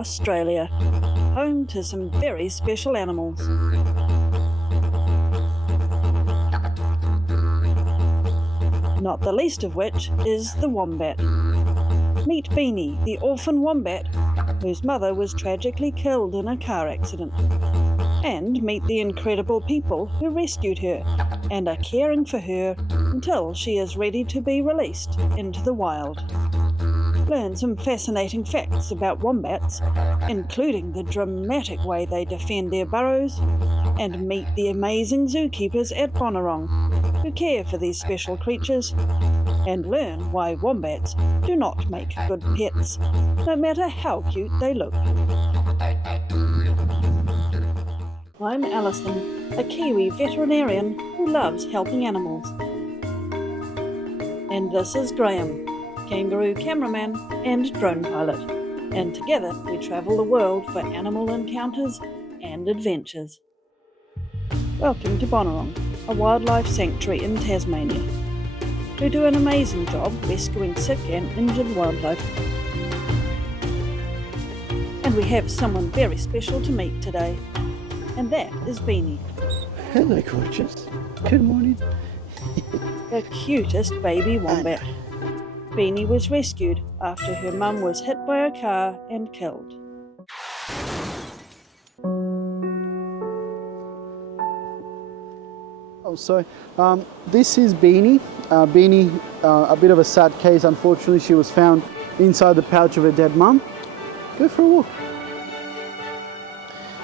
Australia, home to some very special animals. Not the least of which is the wombat. Meet Beanie, the orphan wombat, whose mother was tragically killed in a car accident. And meet the incredible people who rescued her and are caring for her until she is ready to be released into the wild. Learn some fascinating facts about wombats, including the dramatic way they defend their burrows, and meet the amazing zookeepers at Bonorong who care for these special creatures, and learn why wombats do not make good pets, no matter how cute they look. I'm Alison, a Kiwi veterinarian who loves helping animals. And this is Graham, kangaroo cameraman and drone pilot, and together we travel the world for animal encounters and adventures. Welcome to Bonorong, a wildlife sanctuary in Tasmania. We do an amazing job rescuing sick and injured wildlife. And we have someone very special to meet today, and that is Beanie. Hello, gorgeous. Good morning. The cutest baby wombat. Beanie was rescued after her mum was hit by a car and killed. This is Beanie. Beanie, a bit of a sad case. Unfortunately, she was found inside the pouch of her dead mum. Go for a walk.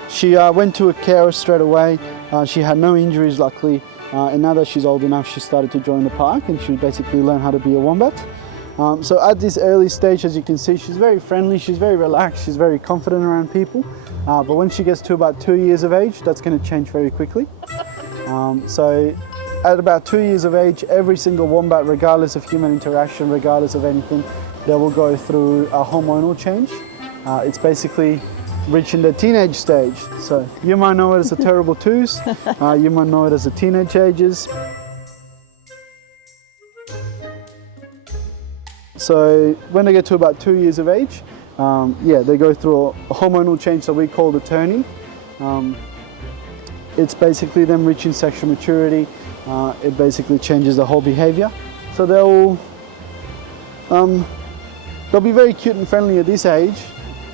She went to a carer straight away. She had no injuries, luckily. And now that she's old enough, she started to join the park and she basically learned how to be a wombat. So at this early stage, as you can see, she's very friendly, she's very relaxed, she's very confident around people. But when she gets to about 2 years of age, that's going to change very quickly. So at about 2 years of age, every single wombat, regardless of human interaction, regardless of anything, they will go through a hormonal change. It's basically reaching the teenage stage. So you might know it as the terrible twos, you might know it as the teenage ages. So when they get to about 2 years of age, they go through a hormonal change that we call the turning. It's basically them reaching sexual maturity. It basically changes the whole behavior. So they'll be very cute and friendly at this age,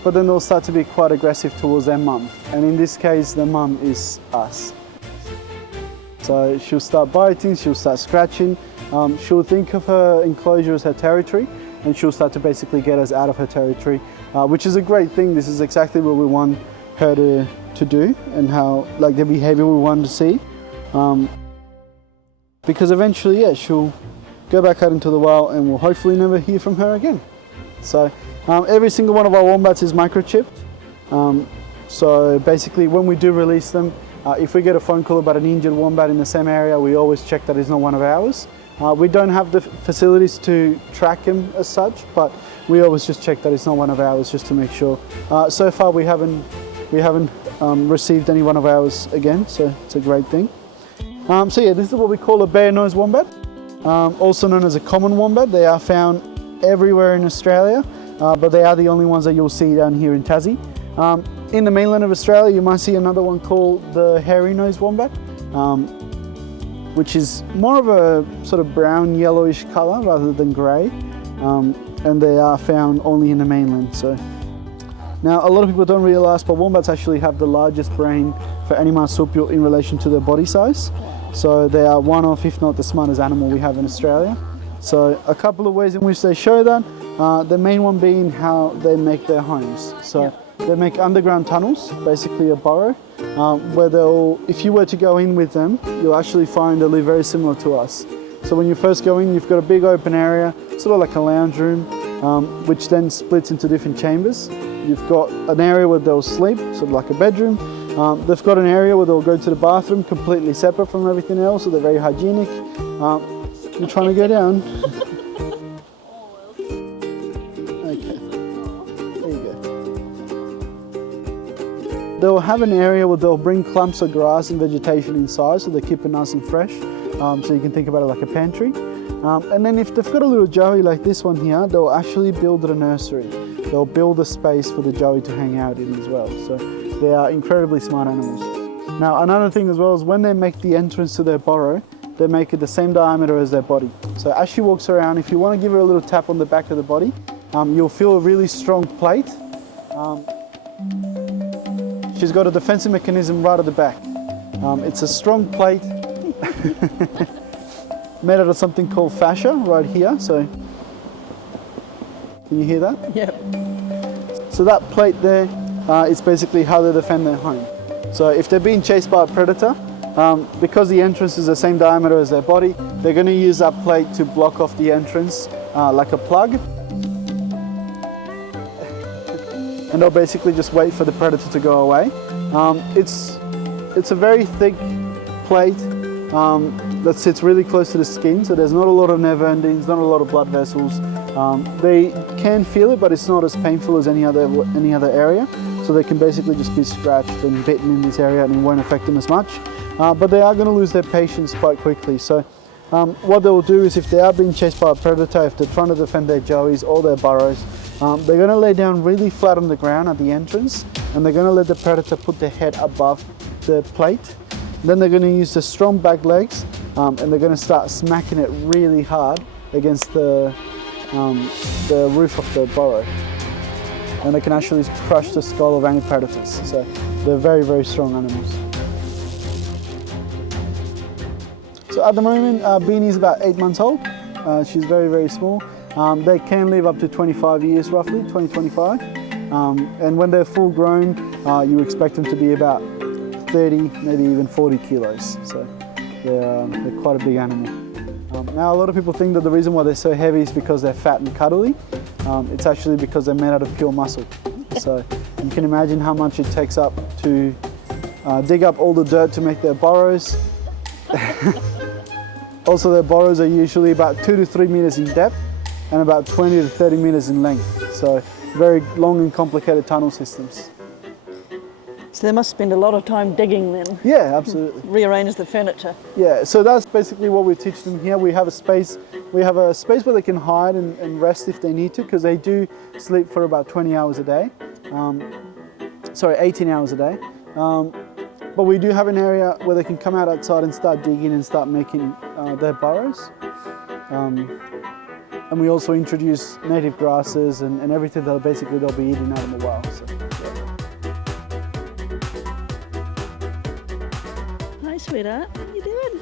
but then they'll start to be quite aggressive towards their mum. And in this case, the mum is us. So she'll start biting, she'll start scratching. She'll think of her enclosure as her territory, and she'll start to basically get us out of her territory, which is a great thing. This is exactly what we want her to do, and how, like, the behavior we want to see. Because eventually, she'll go back out into the wild and we'll hopefully never hear from her again. So every single one of our wombats is microchipped. So basically when we do release them, if we get a phone call about an injured wombat in the same area, we always check that it's not one of ours. We don't have the facilities to track him as such, but we always just check that it's not one of ours just to make sure. So far we haven't received any one of ours again, so it's a great thing. This is what we call a bare-nosed wombat, also known as a common wombat. They are found everywhere in Australia, but they are the only ones that you'll see down here in Tassie. In the mainland of Australia, you might see another one called the hairy-nosed wombat, which is more of a sort of brown yellowish colour rather than grey, and they are found only in the mainland. So now a lot of people don't realise, but wombats actually have the largest brain for any marsupial in relation to their body size. So they are one of, if not the smartest animal we have in Australia. So a couple of ways in which they show that, the main one being how they make their homes. So they make underground tunnels, basically a burrow, where if you were to go in with them, you'll actually find they live very similar to us. So when you first go in, you've got a big open area, sort of like a lounge room, which then splits into different chambers. You've got an area where they'll sleep, sort of like a bedroom. They've got an area where they'll go to the bathroom, completely separate from everything else, so they're very hygienic. You're trying to go down? Okay, there you go. They'll have an area where they'll bring clumps of grass and vegetation inside, so they keep it nice and fresh. So you can think about it like a pantry. And then if they've got a little joey like this one here, they'll actually build a nursery. they'll build a space for the joey to hang out in as well. So they are incredibly smart animals. Now another thing as well is when they make the entrance to their burrow, they make it the same diameter as their body. So as she walks around, if you want to give her a little tap on the back of the body, you'll feel a really strong plate. She's got a defensive mechanism right at the back. It's a strong plate made out of something called fascia right here. So can you hear that? Yep. So that plate there is basically how they defend their home. So if they're being chased by a predator, because the entrance is the same diameter as their body, they're going to use that plate to block off the entrance like a plug. And they'll basically just wait for the predator to go away. It's a very thick plate that sits really close to the skin, so there's not a lot of nerve endings, not a lot of blood vessels. They can feel it, but it's not as painful as any other area. So they can basically just be scratched and bitten in this area and it won't affect them as much. But they are going to lose their patience quite quickly. So what they'll do is if they are being chased by a predator, if they're trying to defend their joeys or their burrows, they're going to lay down really flat on the ground at the entrance, and they're going to let the predator put their head above the plate. Then they're going to use the strong back legs and they're going to start smacking it really hard against the roof of the burrow. And they can actually crush the skull of any predators. So they're very, very strong animals. So at the moment, Beanie is about 8 months old. She's very, very small. They can live up to 25 years roughly, 20-25. And when they're full grown, you expect them to be about 30, maybe even 40 kilos. So they're quite a big animal. Now a lot of people think that the reason why they're so heavy is because they're fat and cuddly. It's actually because they're made out of pure muscle. So you can imagine how much it takes up to dig up all the dirt to make their burrows. Also their burrows are usually about 2 to 3 meters in depth and about 20 to 30 meters in length. So very long and complicated tunnel systems. So they must spend a lot of time digging then. Yeah, absolutely. Rearrange the furniture. Yeah, so that's basically what we teach them here. We have a space where they can hide and rest if they need to, because they do sleep for about 20 hours a day. 18 hours a day. But we do have an area where they can come out outside and start digging and start making their burrows. And we also introduce native grasses and everything that basically they'll be eating out in the wild. So, yeah. Hi, sweetheart. How you doing?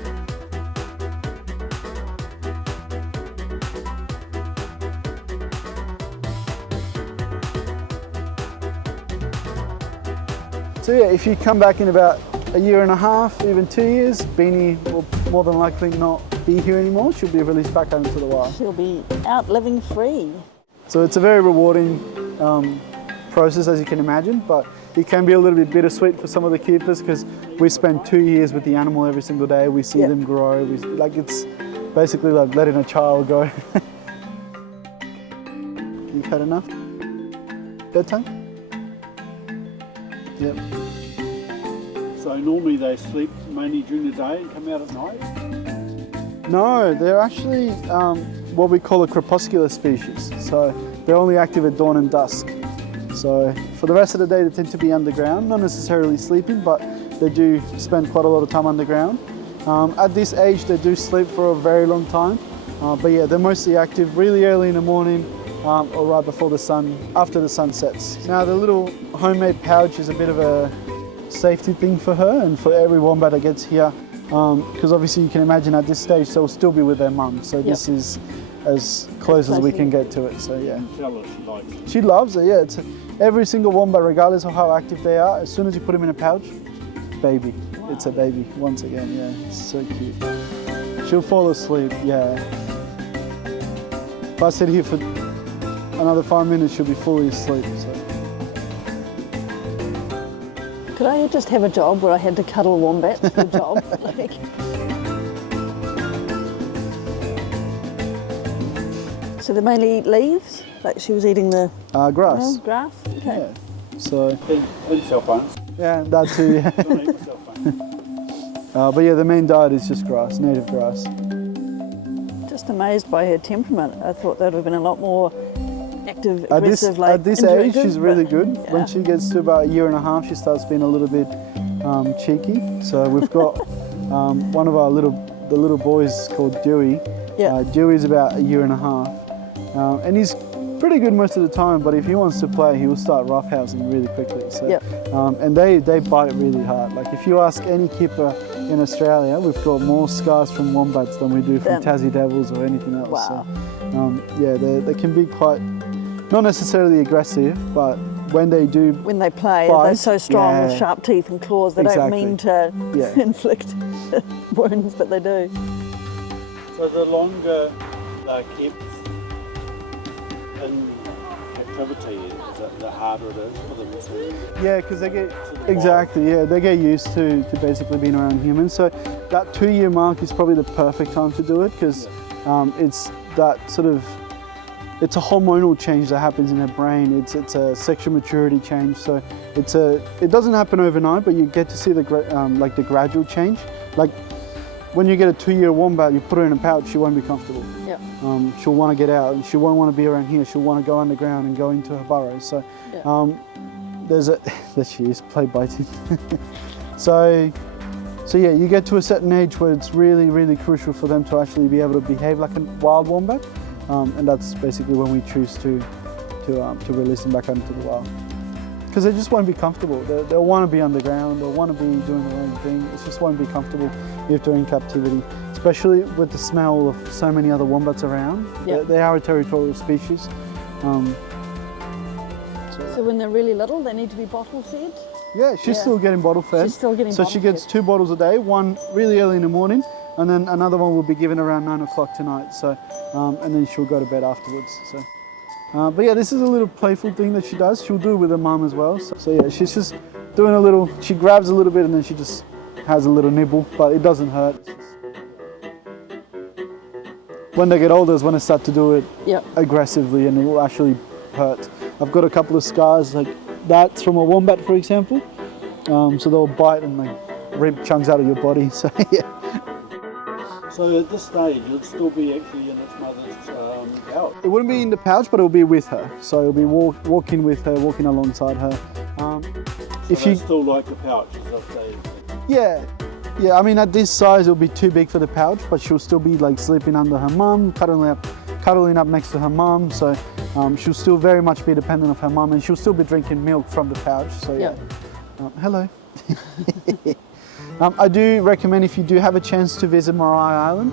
So yeah, if you come back in about a year and a half, even 2 years, Beanie will more than likely not be here anymore. She'll be released back out into the wild. She'll be out living free. So it's a very rewarding process, as you can imagine, but it can be a little bit bittersweet for some of the keepers because we spend 2 years with the animal every single day. We see them grow. It's basically like letting a child go. You've had enough? Bedtime? Yep. So normally they sleep mainly during the day and come out at night? No, they're actually what we call a crepuscular species. So they're only active at dawn and dusk. So for the rest of the day they tend to be underground, not necessarily sleeping, but they do spend quite a lot of time underground. At this age they do sleep for a very long time, but yeah, they're mostly active really early in the morning or right before after the sun sets. Now the little homemade pouch is a bit of a safety thing for her and for every wombat that gets here, because obviously you can imagine at this stage they'll still be with their mum, so this is as close as we can get to it. So yeah. Tell her she likes it. She loves it, yeah. Every single wombat, regardless of how active they are, as soon as you put them in a pouch, baby. Wow. It's a baby once again, yeah. It's so cute. She'll fall asleep, yeah. If I sit here for another 5 minutes, she'll be fully asleep. So. Could I just have a job where I had to cuddle wombats for a job? Like... So they mainly eat leaves? Like she was eating the grass. Grass? Okay. Yeah. So. And cell phones. Yeah, that too, yeah. Don't eat cell phones. But yeah, the main diet is just grass, native grass. Just amazed by her temperament. I thought that would have been a lot more active, At this, aggressive, like at this age, interactive, she's really but- good. yeah. When she gets to about 1.5 years, she starts being a little bit cheeky. So we've got one of our little boys called Dewey. Yeah. Dewey's about 1.5 years, and he's pretty good most of the time. But if he wants to play, he will start roughhousing really quickly. So, Yep. and they bite really hard. Like if you ask any kipper in Australia, we've got more scars from wombats than we do from Tassie devils or anything else. Wow. So, yeah, they can be quite, not necessarily aggressive, but when they do, When they play, bite, they're so strong with yeah. sharp teeth and claws. They don't mean to Yeah. inflict wounds, but they do. So the longer they're kept in captivity, the harder it is for them to... yeah, because they get, exactly, yeah, they get used to basically being around humans. So that 2-year mark is probably the perfect time to do it, because it's that sort of, it's a hormonal change that happens in their brain. It's a sexual maturity change. So it doesn't happen overnight, but you get to see the gradual change. Like when you get a 2-year wombat, you put her in a pouch, she won't be comfortable. Yeah. She'll want to get out, and she won't want to be around here. She'll want to go underground and go into her burrows. So there she is, play biting. So yeah, you get to a certain age where it's really, really crucial for them to actually be able to behave like a wild wombat. And that's basically when we choose to release them back out into the wild. Because they just won't be comfortable. They'll want to be underground, they'll want to be doing their own thing. It just won't be comfortable if they're in captivity, especially with the smell of so many other wombats around. Yeah. They are a territorial species. So when they're really little, they need to be bottle fed? Yeah, she's still getting bottle fed. She's still getting So bottle she gets fed. 2 bottles a day, one really early in the morning, and then another one will be given around 9 o'clock tonight. So, and then she'll go to bed afterwards. So, but yeah, this is a little playful thing that she does. She'll do it with her mum as well. So yeah, she's just doing a little. She grabs a little bit and then she just has a little nibble, but it doesn't hurt. When they get older is when they start to do it aggressively, and it will actually hurt. I've got a couple of scars like that's from a wombat, for example. So they'll bite and like rip chunks out of your body. So yeah. So at this stage, it'll still be actually in its mother's pouch. It wouldn't be in the pouch, but it'll be with her. So it'll be walking with her, walking alongside her. If you still like the pouch, as if they... Yeah. I mean, at this size, it'll be too big for the pouch, but she'll still be like sleeping under her mum, cuddling up next to her mum. So she'll still very much be dependent of her mum, and she'll still be drinking milk from the pouch. So yeah. Hello. I do recommend, if you do have a chance to visit Marai Island,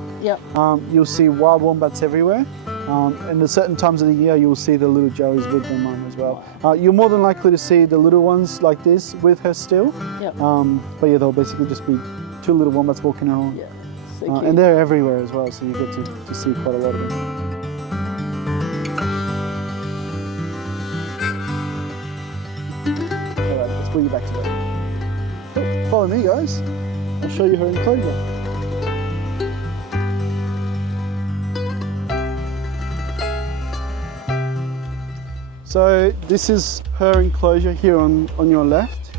you'll see wild wombats everywhere. And at certain times of the year, you'll see the little joeys with them as well. You're more than likely to see the little ones like this with her still. But yeah, they'll basically just be 2 little wombats walking around. So cute. And they're everywhere as well, so you get to see quite a lot of them. All right, let's put you back to bed. Follow me, guys. I'll show you her enclosure. So this is her enclosure here on your left.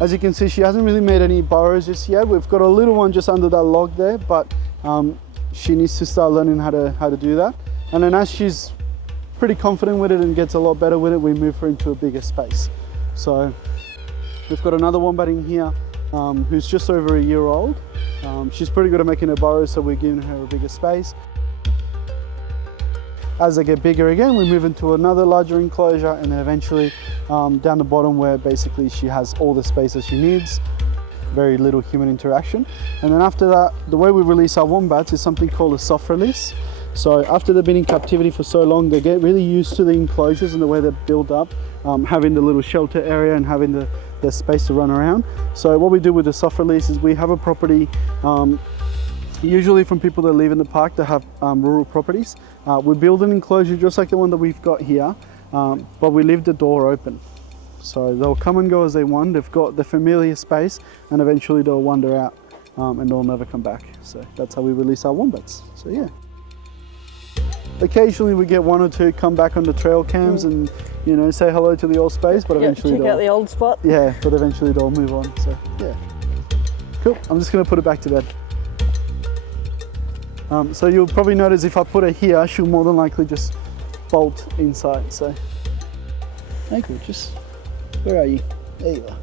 As you can see, she hasn't really made any burrows just yet. We've got a little one just under that log there, but she needs to start learning how to do that. And then as she's pretty confident with it and gets a lot better with it, we move her into a bigger space. So we've got another wombat in here who's just over 1 year old. She's pretty good at making her burrows, so we're giving her a bigger space. As they get bigger again, we move into another larger enclosure, and then eventually down the bottom where basically she has all the space that she needs, very little human interaction. And then after that, the way we release our wombats is something called a soft release. So after they've been in captivity for so long, they get really used to the enclosures and the way they're built up, having the little shelter area and having the space to run around. So what we do with the soft release is we have a property, usually from people that live in the park that have rural properties. We build an enclosure just like the one that we've got here, but we leave the door open. So they'll come and go as they want. They've got the familiar space, and eventually they'll wander out and they'll never come back. So that's how we release our wombats. So yeah. Occasionally we get 1 or 2 come back on the trail cams and, you know, say hello to the old space, but eventually check out the old spot. Yeah, but eventually they'll move on. So yeah. Cool. I'm just gonna put it back to bed. So you'll probably notice if I put her here, she'll more than likely just default inside. So, hey gorgeous, where are you? There you are.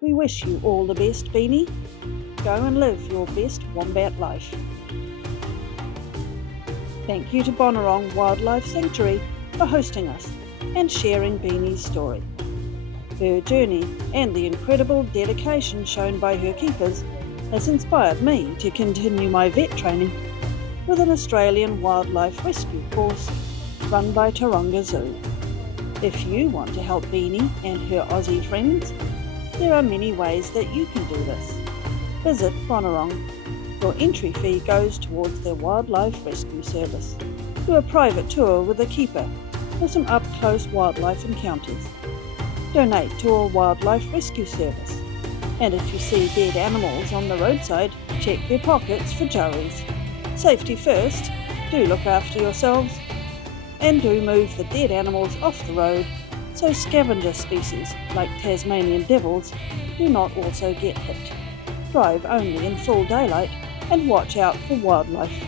We wish you all the best, Beanie. Go and live your best wombat life. Thank you to Bonorong Wildlife Sanctuary for hosting us and sharing Beanie's story. Her journey and the incredible dedication shown by her keepers has inspired me to continue my vet training with an Australian wildlife rescue course run by Taronga Zoo. If you want to help Beanie and her Aussie friends, there are many ways that you can do this. Visit Bonorong. Your entry fee goes towards their wildlife rescue service. Do a private tour with a keeper for some up-close wildlife encounters. Donate to a wildlife rescue service. And if you see dead animals on the roadside, check their pockets for joeys. Safety first, do look after yourselves, and do move the dead animals off the road so scavenger species like Tasmanian devils do not also get hit. Drive only in full daylight and watch out for wildlife.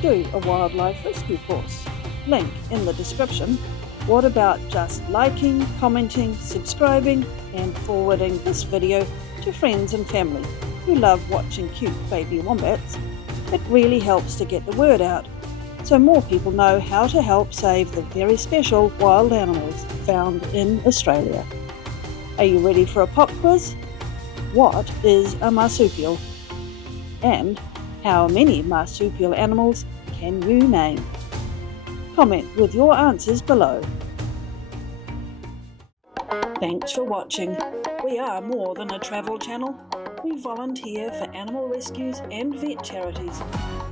Do a wildlife rescue course. Link in the description. What about just liking, commenting, subscribing and forwarding this video to friends and family who love watching cute baby wombats? It really helps to get the word out, so more people know how to help save the very special wild animals found in Australia. Are you ready for a pop quiz? What is a marsupial? And how many marsupial animals can you name? Comment with your answers below. Thanks for watching. We are more than a travel channel. We volunteer for animal rescues and vet charities,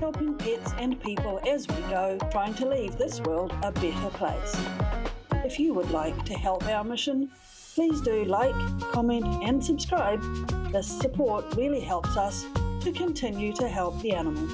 helping pets and people as we go, trying to leave this world a better place. If you would like to help our mission, please do like, comment and subscribe. This support really helps us to continue to help the animals.